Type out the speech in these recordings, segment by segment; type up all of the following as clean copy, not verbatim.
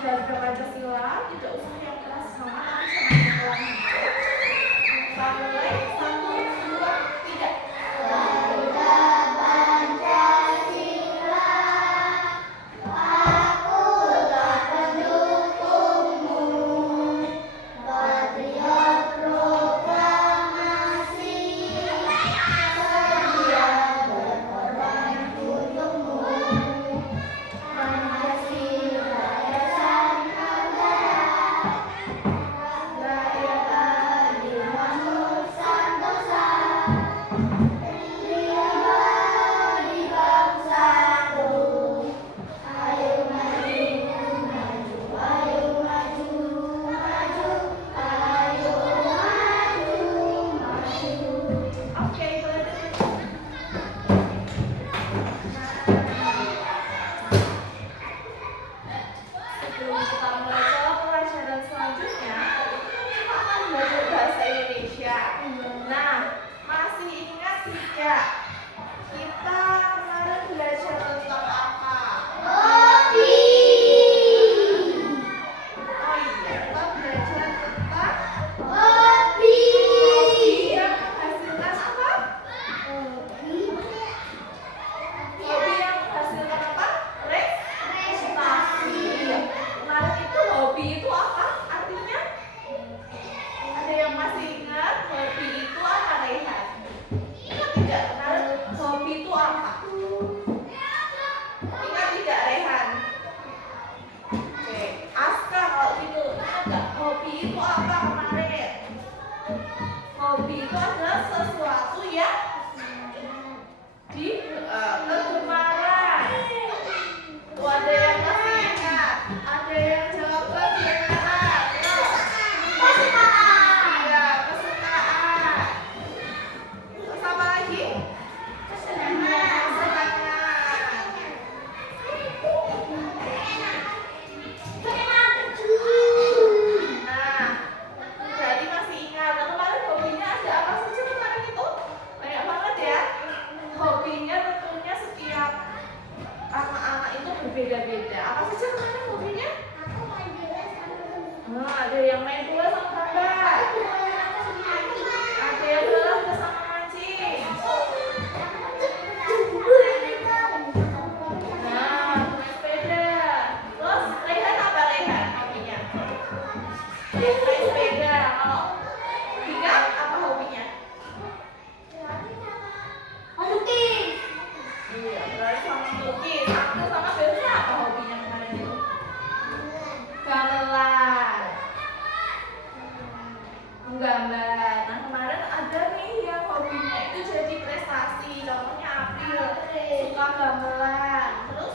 harga Pancasila, tidak usah yang keras sama, tapi sama yang pelan. Kita mulai 1, 2, 3. Harga Pancasila, aku tak pendukungmu, patriot proklamasi, sedia berkorban untukmu. Pancasila dasar negara, rakyat adil makmur sentosa, terialah di bangsaku. Ayo maju, maju, ayo maju, maju, ayo maju, maju. Oke, boleh duduk. Sebelum kita mulai ke pelajaran selanjutnya, kita akan belajar bahasa Indonesia. Nah, masih ingat tidak? Kita kemarin belajar tentang apa? Kopi. Oh iya, kita belajar tentang Kopi. kopi yang menghasilkan apa? Hobi yang menghasilkan apa? Prestasi. Kemarin itu hobi itu apa? Artinya? Ada yang masih ingat hobi itu apa, Rehan? Ingat tidak? Kemarin hobi itu apa? Ingat tidak, Rehan? Oke, Aska kalau gitu ingat nggak? Hobi itu apa kemarin? Hobi itu adalah sesuatu yang kegemaran. Tuh ada yang masih ingat, ada yang jawab kegemaran. Iya, kesukaan. Terus apa lagi? Kesenangan. Nah, berarti masih ingat. Nah, kemarin hobinya ada apa saja kemarin itu? Banyak banget ya. Hobinya tentunya setiap anak-anak itu berbeda-beda. Apa saja kemarin hobinya? Nah, ada yang main bola sama gambar. Ada yang olahraga sama mancing. Nah, main sepeda. Terus Rehan apa Rehan hobinya? Main sepeda. Kalau Dika apa hobinya? Iya, berarti sama melukis. Aku sama Belsa apa hobinya kemarin itu? Gamelan. Menggambar. Nah, kemarin ada nih yang hobinya itu jadi prestasi. Contohnya April suka gamelan. Terus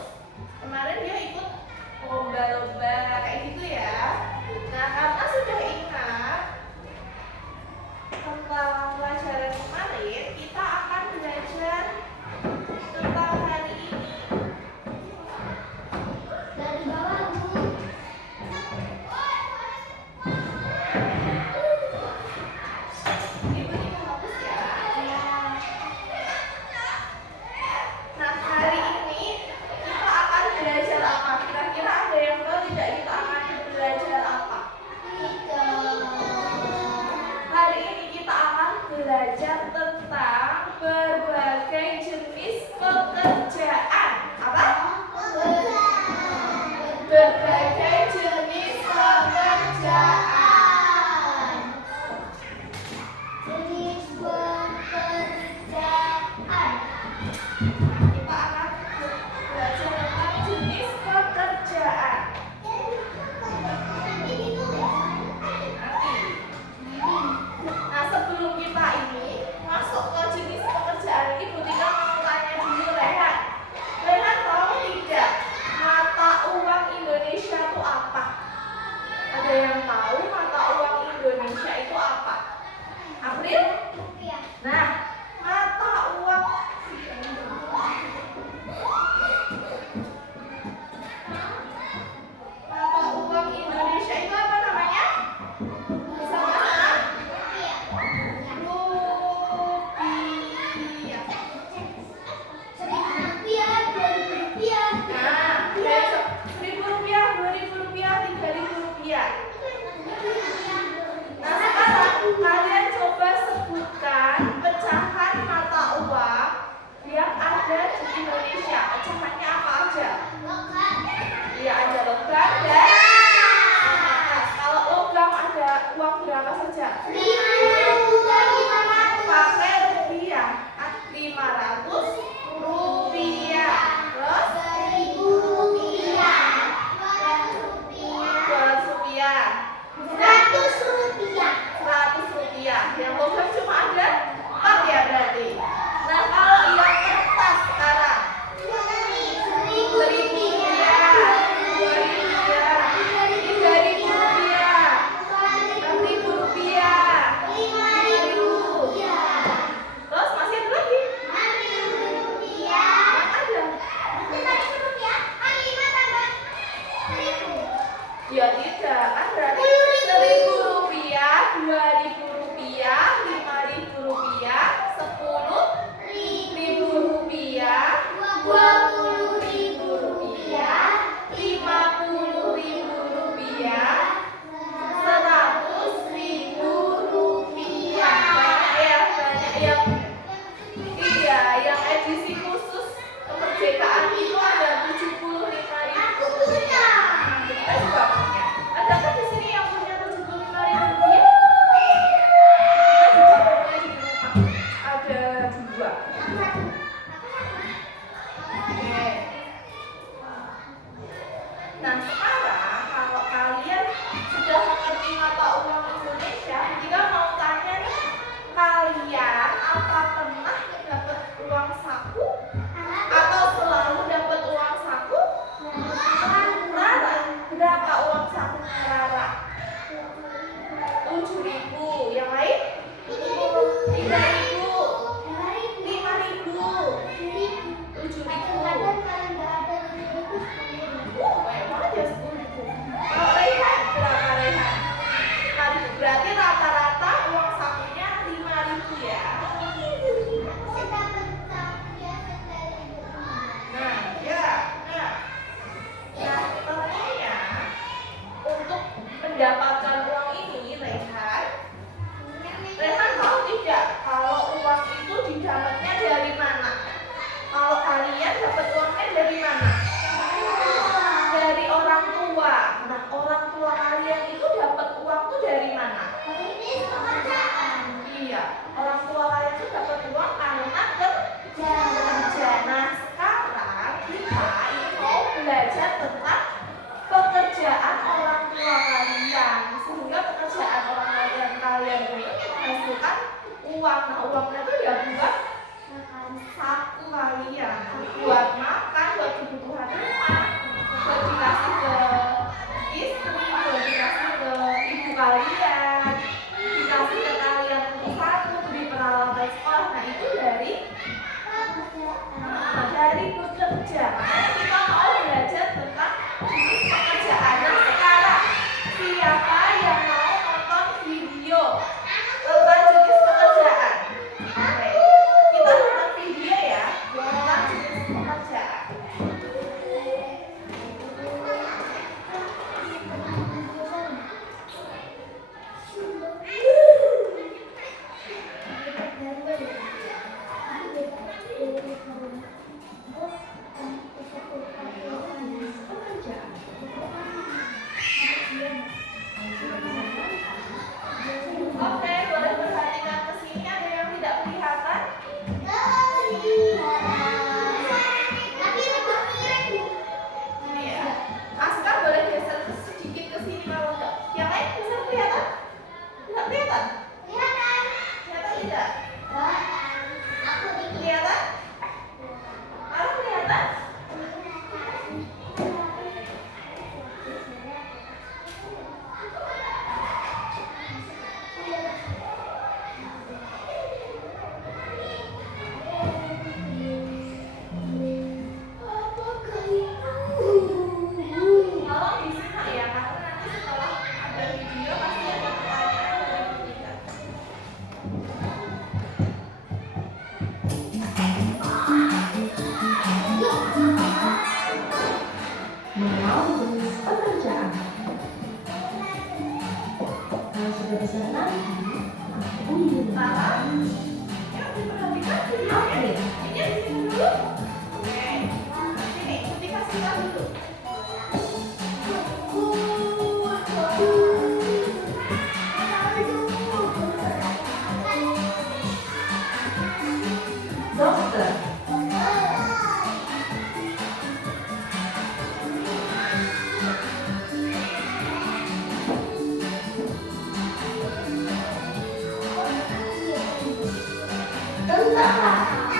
kemarin dia ikut lomba-lomba kayak gitu ya. Nah, karena sudah ingat Ya tidak, kan berarti Rp1.000, Rp2.000, Rp5.000, Rp10.000, Rp20.000, Rp50.000, Rp100.000. Banyak ya. Iya, yang edisi khusus kemerdekaan itu ada 75.000 rupiah. Kita juga punya. Ada kan di sini yang punya 75.000 rupiah? Kita juga punya di rumah. Ada 2. Oke. Nah sekarang kalau kalian sudah mengerti mata uang Indonesia, kita mau tanya nih, kalian apa pernah dapat uang saku atau selalu dapat uang saku? Rara, berapa uang saku Rara? 7.000. Yang lain? 3.000, 5.000, 7.000. Banyak banget ya 10.000. Kalau Rehan berapa Rehan? 5.000. Berarti rata-rata uang sakunya 5.000 ya. Nah, ya, nah. Nah, tentunya untuk mendapatkan uang ini, Rehan tahu tidak kalau uang itu didapatnya dari mana? Kalau kalian dapat uangnya dari mana? Dari orang tua. Nah, orang tua kalian itu dapat uang tuh dari mana? Iya, orang tua kalian itu dapat uang karena kerja. Nah, sekarang kita itu belajar tentang pekerjaan orang tua kalian, sehingga pekerjaan orang kalian itu menghasilkan uang. Nah, uangnya itu ya buat saku kalian, buat makan, buat kebutuhan rumah, buat dikasih ke istri, buat dikasih ke ibu kalian, dikasih ke kalian untuk saku, beli peralatan sekolah. Nah, itu dari bekerja. Makanya kita mau belajar tentang jenis pekerjaan. Nah, sekarang siapa yang mau nonton video tentang jenis pekerjaan? Oke, kita nonton video ya tentang jenis pekerjaan. Oke, boleh perhatikan ke sini, ada yang tidak kelihatan? Ini ya. Aska boleh geser sedikit ke sini kalau enggak. Yang lain bisa kelihatan? Tidak kelihatan? Kelihatan tidak? Kelihatan? Kalau kelihatan? Tolong disimak ya, karena nanti setelah ada video pasti ada pertanyaan dari kita. Mau jenis pekerjaan. Kalau sudah bisa nanti, aku Sarah, yuk diperhatikan videonya. Oke. Ini di sini dulu. Oke. Sini, dikasih tahu dulu. dokter. Tentara.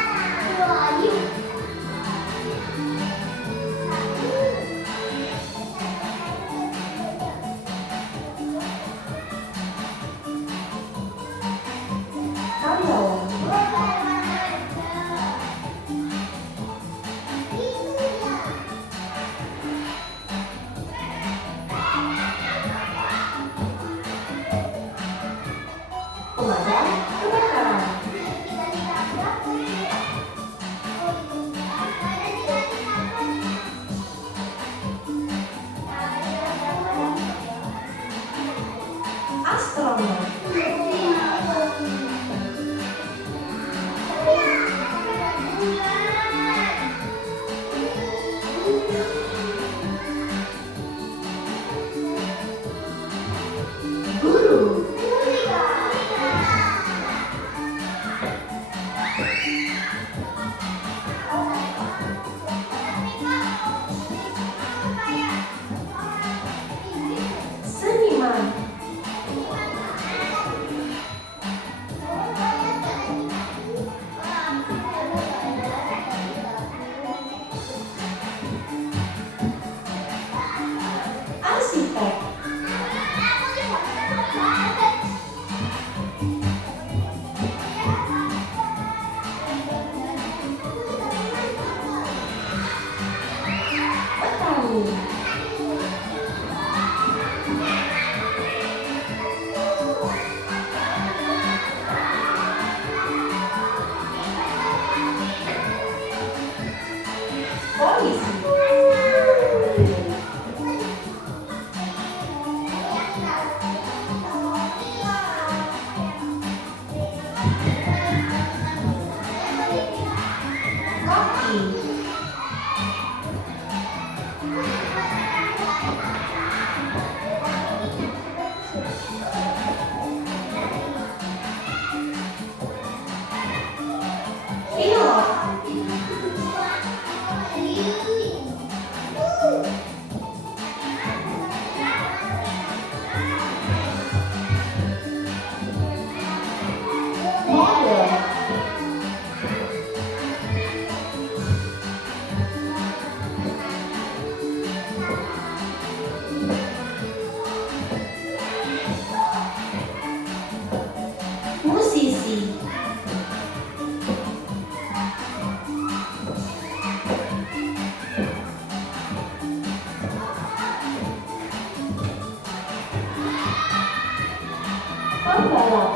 Pembalap.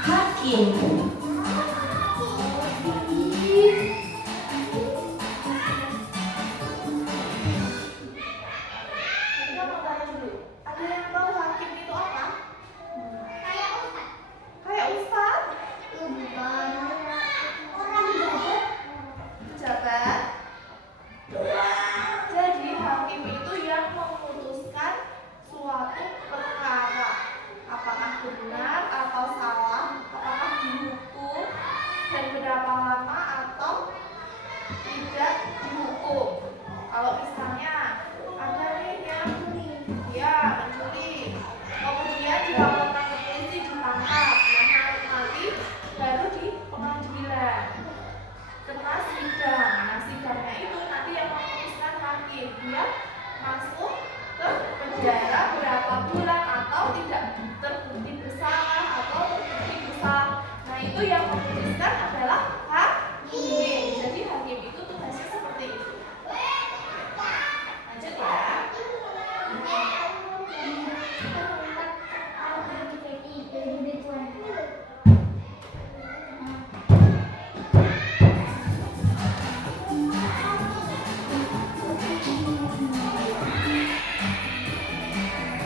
Hakim. Kita mau tanya dulu. Ada yang tahu hakim itu apa? Kayak ustaz? Pejabat? Jadi hakim itu yang memutuskan suatu perkara, apakah benar atau salah, apakah dihukum dan berapa lama atau tidak dihukum. Kalau misalnya ada nih yang mencuri, kemudian dilaporkan ke polisi, ditangkap, nanti baru di pengadilan kena sidang. Nah, sidangnya itu nanti yang memutuskan hakim, dia masuk ke penjara berapa bulan atau tidak terbukti bersalah atau terbukti bersalah. Nah, itu yang memutuskan adalah hakim. Jadi hakim itu tugasnya seperti itu. Lanjut ya.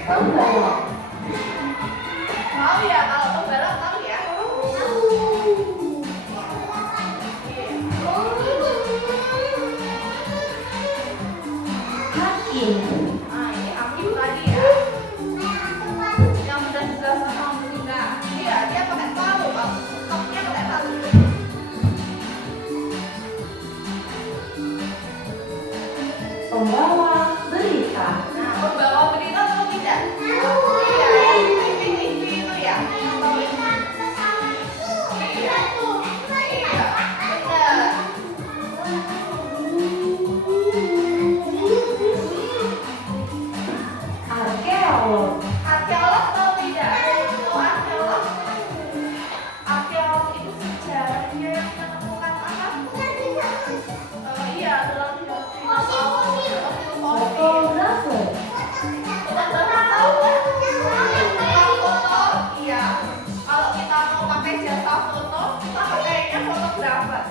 Pembalap. Tahu ya, kalau pembalap tahu ya. Hakim. Nah, ini hakim tadi ya. Yang sudah dijelaskan sama Bunda. Iya, dia pakai palu, Pak. Topnya pakai palu. Pembawa berita. Nah, pembawa berita tahu tidak? Iya, yang di TV itu ya. Tahu ya? Iya. Iya, benar. Arkeolog. Arkeolog tahu tidak? Tahu arkeolog? Arkeolog itu sejarahnya yang menemukan apa? Iya, dalam fosil. Fotografer. Teman-teman tahu kan? Tukang foto, iya. Kalau kita mau pakai jasa foto, kita pakainya fotografer.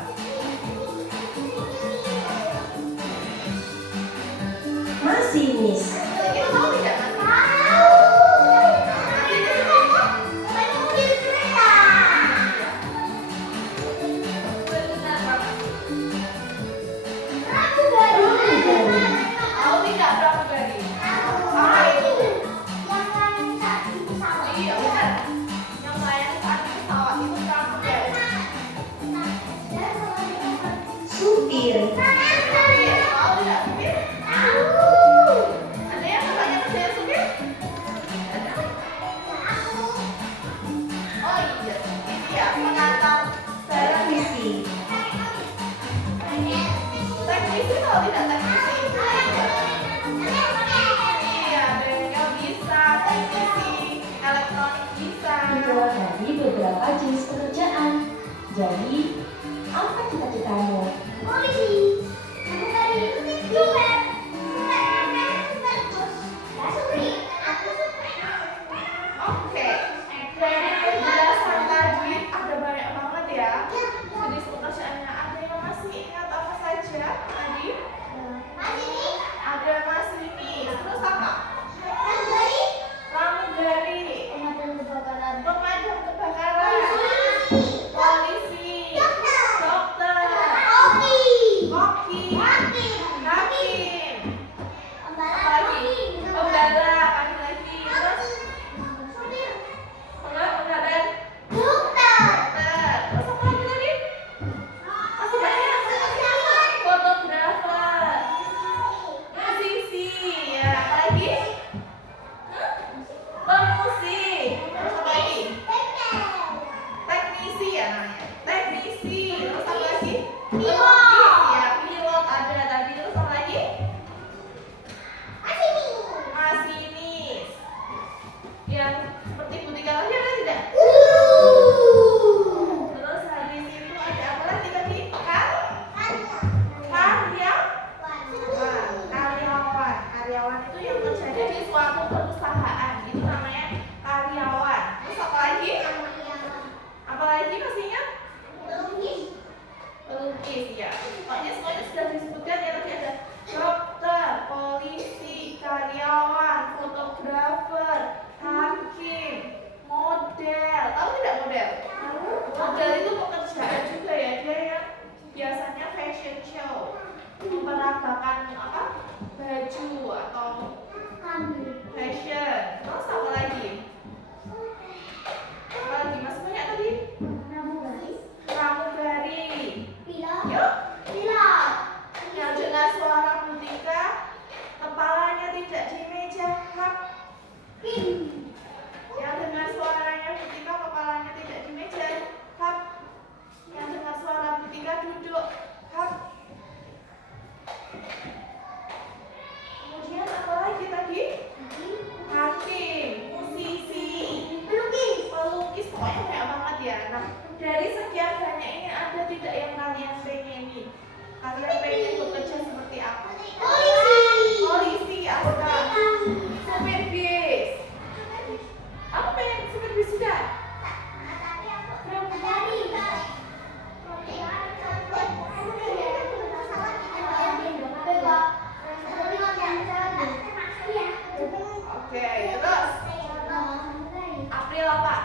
Masinis. Kita tahu tidak? Benar banget. Pramugari. Tahu tidak pramugari? Apa itu? Iya, benar. Yang melayani saat pesawat itu pramugari. Supir. Supir, tahu tidak supir? Ada yang katanya kerja supir? Oh iya, ini ya pengantar barang. Teknisi. Teknisi tahu tidak teknisi? Iya, bengkel bisa, teknisi, elektronik bisa. Itulah tadi beberapa jenis pekerjaan. Jadi, apa cita-citamu? Oke, dari penjelasan tadi ada banyak banget ya jenis pekerjaannya. Ada yang masih ingat apa saja tadi? Ada masinis, terus apa? Pramugari, pemadam kebakaran, polisi, dokter, koki, hakim, apa lagi? Pembalap, ada lagi. Terus pengadaan dokter. Terus apa lagi tadi? Masih banyak. Fotografer, musisi, ya apa lagi? Pemusik. Terus apa lagi? Teknisi ya namanya. Teknisi. Terus apa lagi? Pelukis ya, pilot ada tadi. Terus apa lagi? Masinis. Yang seperti butika tadi ada tidak? Terus habis itu ada apa lagi tadi? Nah, dari sekian banyak ini ada tidak yang kalian pengenin? Kalian pengen bekerja seperti apa? Polisi, apa? Supir bis. Aku pengen supir bis juga. Oke, terus April apa?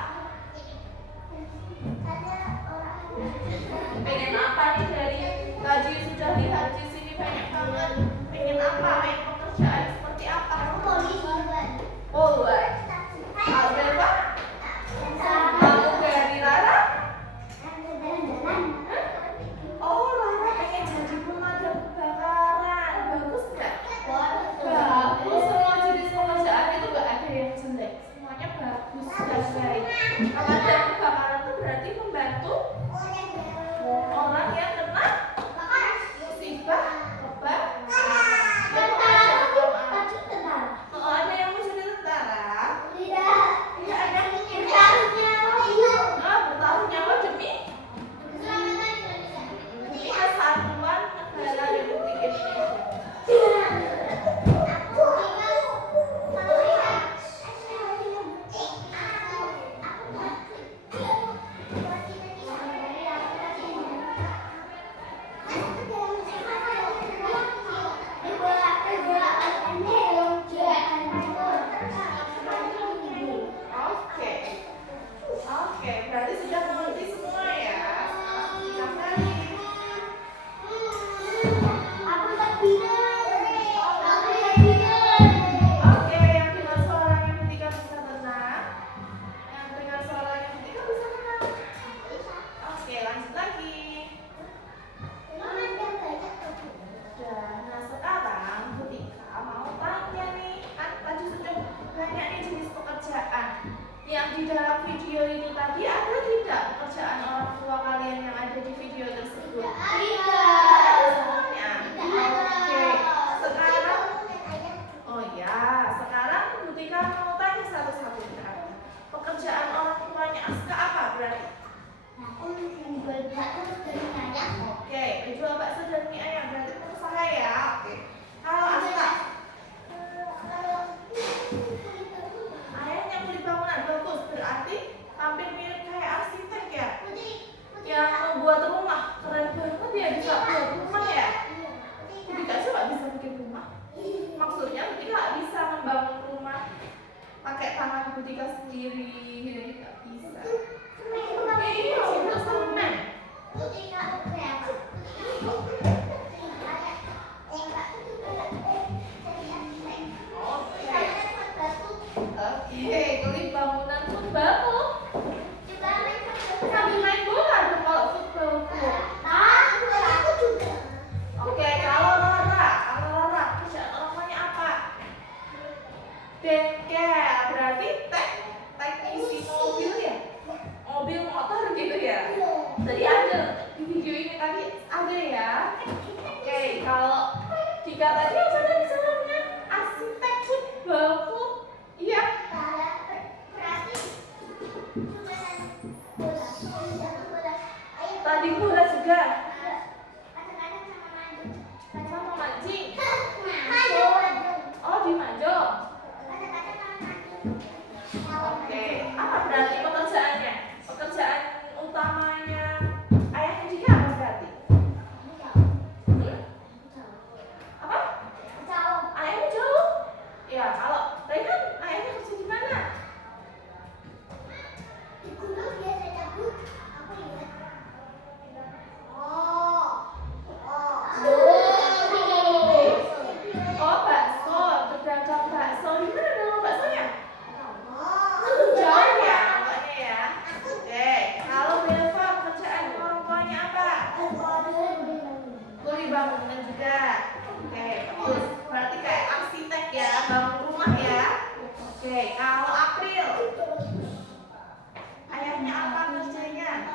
Pengen apa nih dari baju yang sudah lihat di sini banyak banget. Pengen apa? Pengen pekerjaan seperti apa? Polwan. Alberta? Mau dari Lara? Oh, Lara pengen jadi pemadam kebakaran. Bagus nggak? Bagus. Semua jenis pekerjaan itu nggak ada yang jelek. Semuanya bagus dan baik. Pemadam kebakaran itu berarti membantu orang yang kena musibah kebakaran. Oh, ada yang mau jadi tentara? Iya, ada. Bertaruh nyawa demi kesatuan negara Republik Indonesia. Oke. Oke, berarti sudah mengerti semua ya. Tiap kali. Oke, yang dengar suaranya ketika bisa tenang. Yang dengar suaranya ketika bisa tenang. Oke, lanjut lagi. Nah sekarang ketika mau tanya nih, kan tadi sudah banyak nih jenis pekerjaan. Yang di dalam video itu tadi ada tidak pekerjaan orang tua kalian yang ada di video tersebut? Ada semuanya. Oke, sekarang oh ya, sekarang ketika mau tanya satu-satu pekerjaan orang tuanya Aska apa berarti? Oke, jual bakso dan mie ayam berarti pengusaha ya. Oke. Kalau Aska, ayahnya kulit bangunan bagus, berarti hampir mirip kayak arsitek ya. Yang membuat rumah keren banget ya, bisa buat rumah ya. Ketika coba bisa bikin rumah. Maksudnya ketika bisa membangun rumah pakai tangan ketika sendiri, nggak bisa. Ini untuk semen. Oke, kulit bangunan pun baku. Sambil main bola dong kalau football. Oke, kalau Rara, kerjaan orang tuanya apa? Bengkel, berarti teknisi mobil ya? Mobil motor gitu ya? Tadi ada di video ini tadi ada ya. Oke, kalau jika tadi apa tadi sebelumnya arsitek pun baku, iya. Tadi bola juga sama mancing. Oh di Manjong. Oke, apa berarti pekerjaannya? Pekerjaan utamanya ayahnya Dika apa berarti? Apa? Ayahnya jauh? Ya, kalau Rehan ayahnya kerja di mana? Oh, bakso, pedagang bakso. Di mana nama baksonya? Jauh ya, pokoknya ya. Oke, kalau Belva pekerjaan orang tuanya apa? Kuli bangunan juga. Oke, bagus. Berarti kayak arsitek ya, bangun rumah ya. Oke, kalau April, ayahnya apa kerjanya?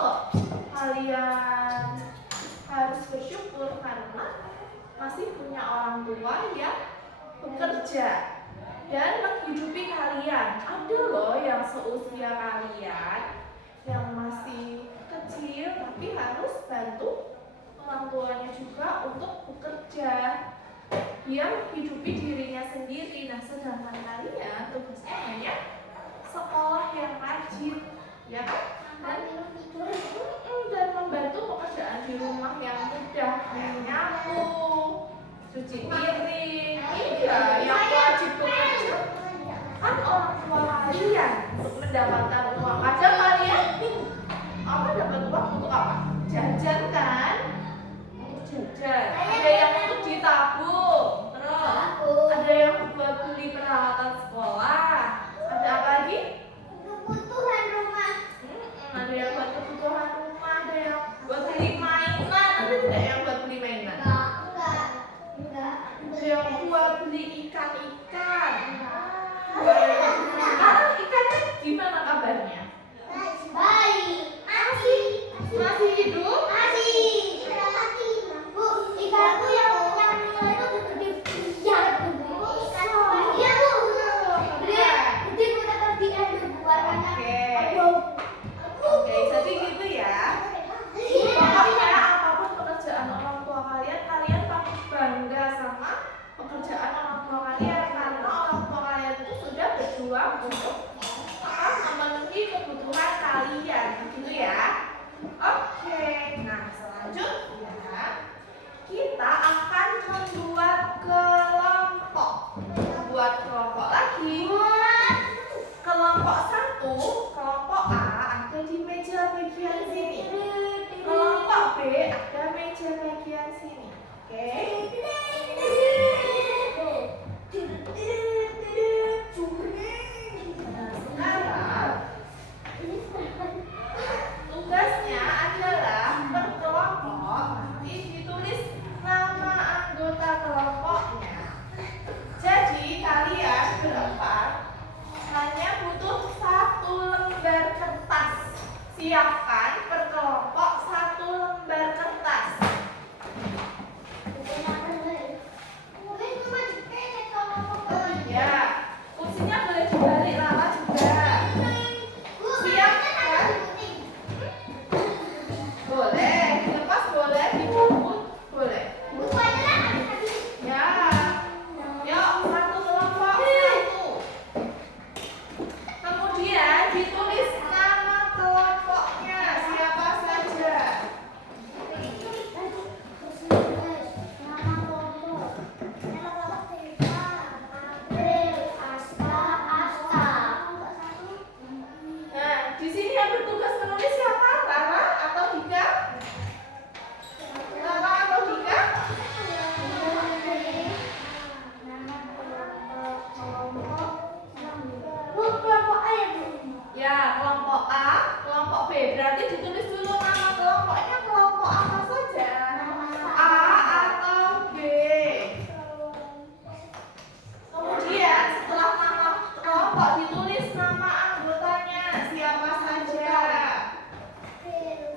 kok kalian harus bersyukur karena masih punya orang tua yang bekerja dan menghidupi kalian. Ada loh yang seusia kalian yang masih kecil tapi harus bantu orang tuanya juga untuk bekerja, dia menghidupi dirinya sendiri. Nah, sedangkan kalian tugasnya hanya sekolah yang rajin, ya kan? Dan membantu pekerjaan di rumah yang mudah, kayak nyapu, cuci piring. Iya, yang wajib bekerja kan orang tua kalian untuk mendapatkan uang. Kadang kalian dapat uang untuk apa? Jajan kan? Jajan. Ada yang untuk ditabung, terus ada yang buat beli peralatan sekolah. Ada apa lagi? Kebutuhan rumah. Ada yang buat kebutuhan rumah, ada yang buat beli mainan. Ada tidak yang buat beli mainan? Enggak. Ada yang buat beli ikan-ikan. Sekarang ikannya gimana kabarnya? Baik. Masih hidup? Masih. Sudah mati. Bu, ikanku yang nilai itu gede. Ya, Bu. Iya, Bu. Gede udah tadi ada warnanya. Oke, jadi gitu ya. Pokoknya apapun pekerjaan orang tua kalian, kalian patut bangga sama pekerjaan orang tua kalian karena orang tua kalian itu sudah berjuang untuk memenuhi kebutuhan kalian, gitu ya. Oke, nah selanjutnya kita akan membuat kelompok. Buat kelompok lagi. Kelompok 1, kelompok A ada di meja bagian sini. Kelompok B ada meja bagian sini. Oke. Nah, sekarang tugasnya adalah per kelompok nanti ditulis nama anggota kelompoknya. Jadi kalian berempat hanya butuh 1 lembar kertas. Siapkan per kelompok 1 lembar kertas. Ya, kursinya boleh dibalik lama juga. Siapkan. Boleh, dilepas boleh, dibungkus boleh. Ya, yuk 1 kelompok 1. Kemudian ditulis nama kelompoknya siapa saja. Nah, di sini yang bertugas menulis siapa? Rara atau Dika? Rara atau Dika? Ya, kelompok A, kelompok B. Berarti ditulis dulu nama kelompoknya kelompok apa saja? A atau B. Kemudian setelah nama kelompok ditulis nama anggotanya siapa saja.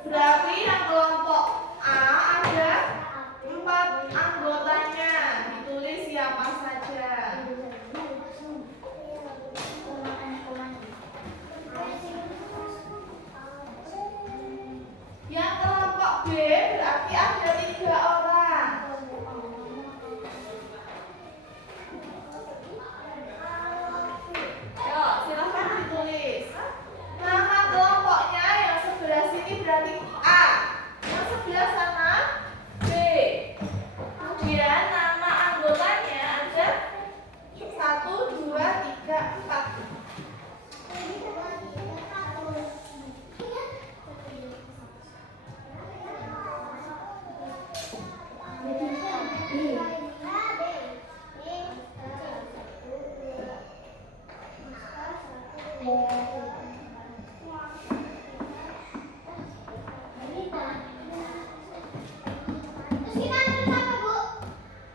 Berarti yang kelompok A ada 4 anggotanya. Ditulis siapa saja. Yang kelompok B berarti ada 3 orang. Yuk, silahkan ditulis. Nama kelompoknya yang sebelah sini berarti A. Yang sebelah sana B. Kemudian nama anggotanya ada 1, 2, 3, 4.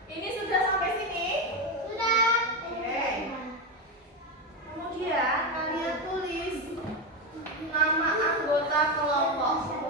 Ini sudah sampai sini? Oke. Kemudian kalian tulis nama anggota kelompok.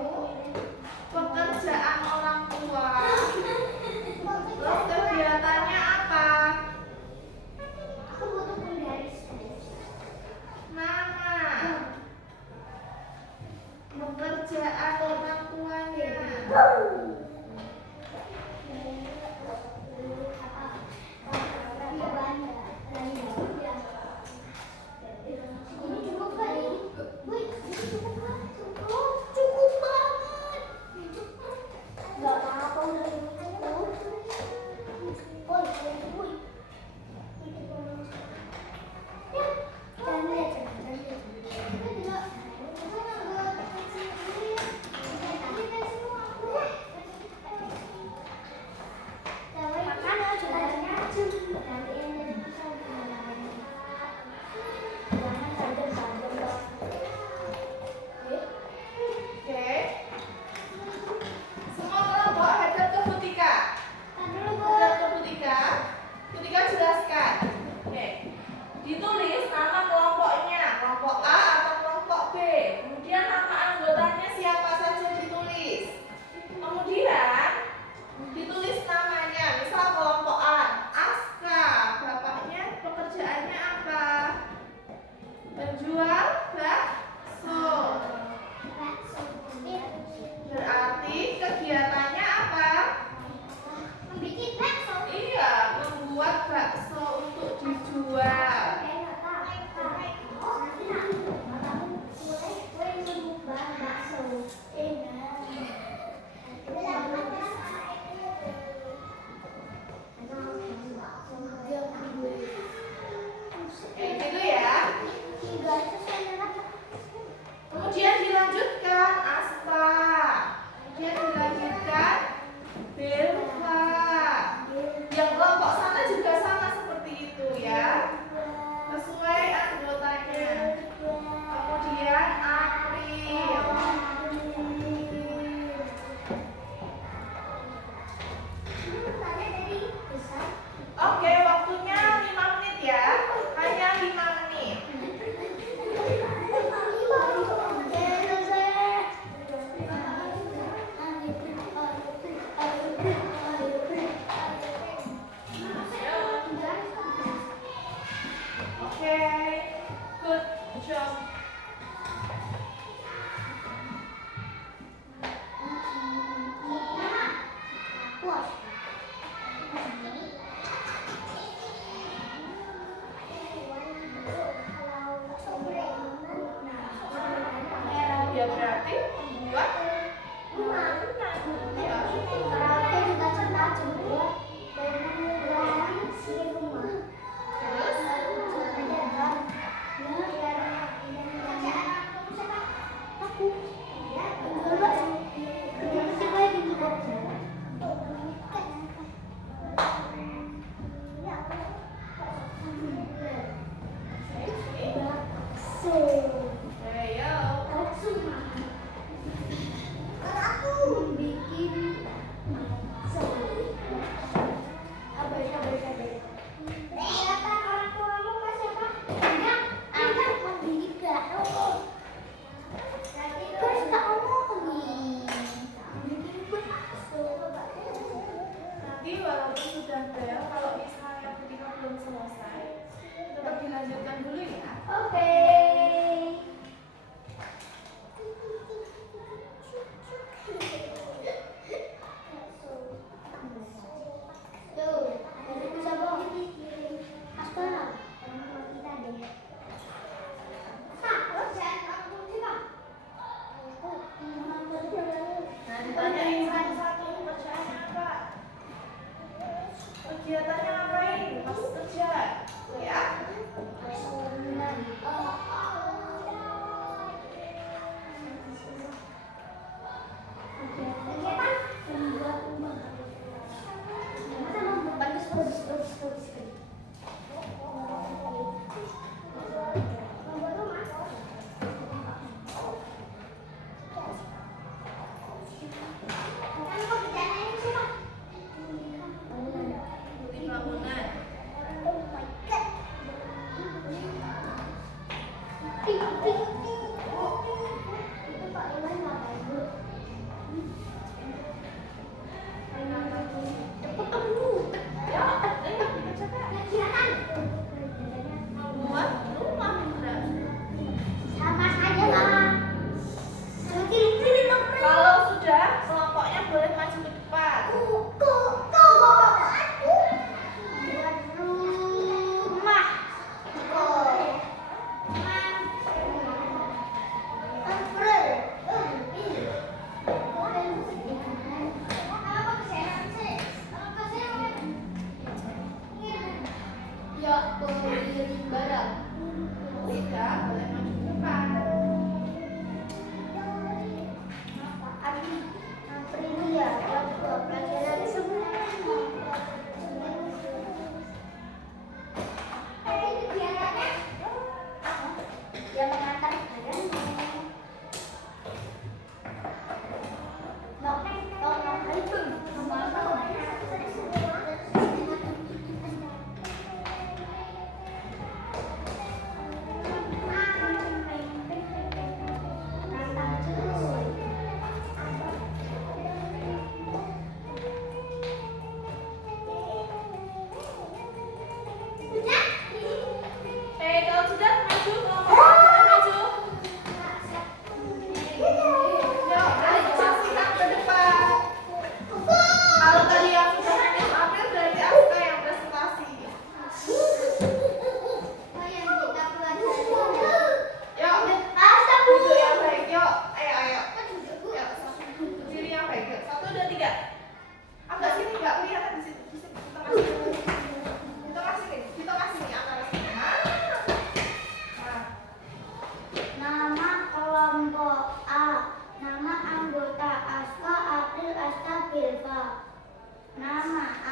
K.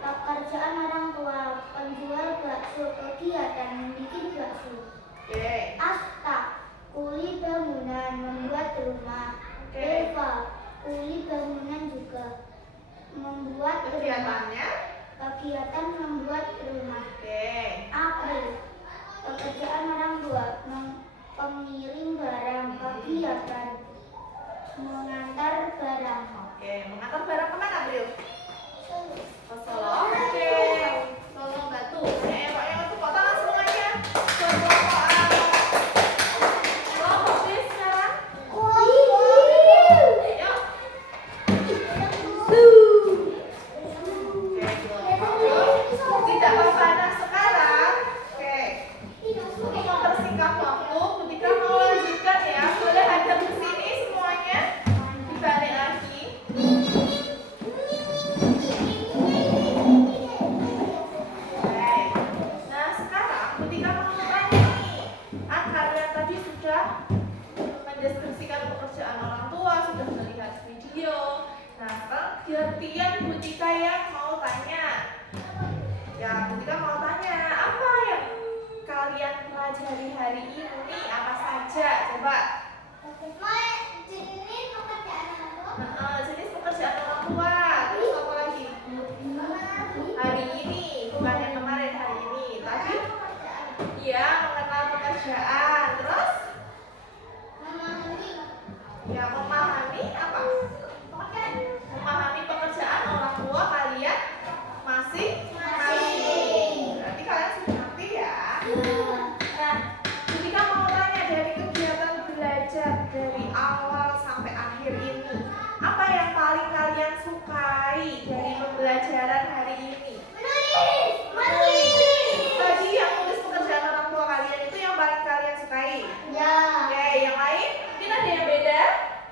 Pekerjaan orang tua, penjual bakso, kegiatan bikin bakso. Oke. Asta, kuli bangunan, membuat rumah. Oke. Deva, kuli bangunan juga, membuat rumah. Kegiatannya? Kegiatan membuat rumah. Oke. April, pekerjaan orang tua, pengirim barang. Kegiatan mengantar barang. Oke, mengantar barang kemana, Bro? Ke Solo. Oke. Solo Batu. Pak, yang untuk kota langsung aja. Kelompok A. Kelompok B sekarang. Yuk. Oke, kelompok. Tidak apa-apa. Nah, sekarang. Oke. Untuk mempersingkat waktu, ketika mau lanjutkan ya, boleh hadap ke sini semuanya. Dibalik lagi. Nah sekarang ketika mau tanya nih, kan kalian tadi sudah mendeskripsikan pekerjaan orang tua, sudah melihat video. Nah sekarang gantian Butika yang mau tanya. Ya Butika mau tanya, apa yang kalian pelajari hari ini? Apa saja? Coba. Jenis pekerjaan orang tua. Terus apa lagi? Hari ini, bukan yang kemarin, hari ini. Tadi ya mengenal pekerjaan. Terus ya memahami apa? Memahami pekerjaan orang tua kalian masing-masing. Berarti kalian sudah ngerti ya. Nah, ketika mau tanya dari kegiatan belajar dari awal sampai akhir ini, apa yang paling kalian sukai dari pembelajaran hari ini? Tadi yang tulis pekerjaan orang tua kalian itu yang paling kalian sukai? Oke, yang lain? Mungkin ada yang beda?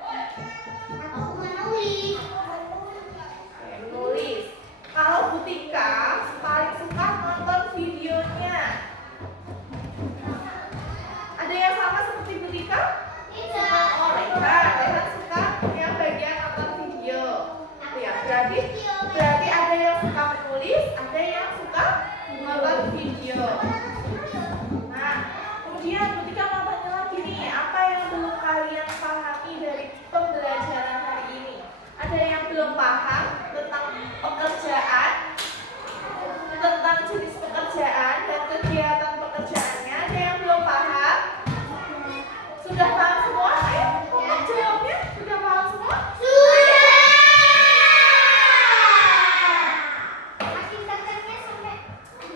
Oke, menulis. Kalau Butika paling suka nonton videonya. Ada yang sama seperti Butika? Oh, Rehan suka yang bagian nonton video. Ya, berarti ada yang suka menulis, ada yang suka nonton video. Nah, kemudian ketika mau tanya lagi nih, apa yang belum kalian pahami dari pembelajaran hari ini? Ada yang belum paham tentang pekerjaan, tentang jenis pekerjaan dan kegiatan pekerjaannya? Ada yang belum paham? Sudah paham semua? Ayo, tolong jawabnya. Sudah paham semua?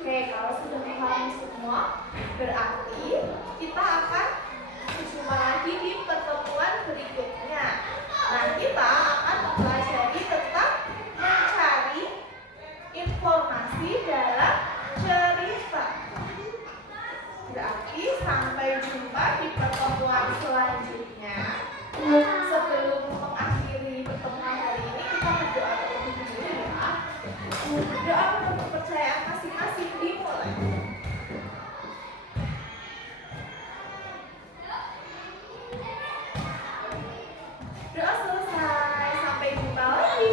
Oke, kalau sudah paham semua, berarti kita akan berjumpa lagi di pertemuan berikutnya. Nah, kita akan mempelajari tentang mencari informasi dalam cerita. Berarti sampai jumpa di pertemuan selanjutnya. Sebelum mengakhiri pertemuan hari ini, kita berdoa terlebih dulu ya. Doa untuk kepercayaan masing-masing dimulai. Doa selesai, sampai jumpa lagi.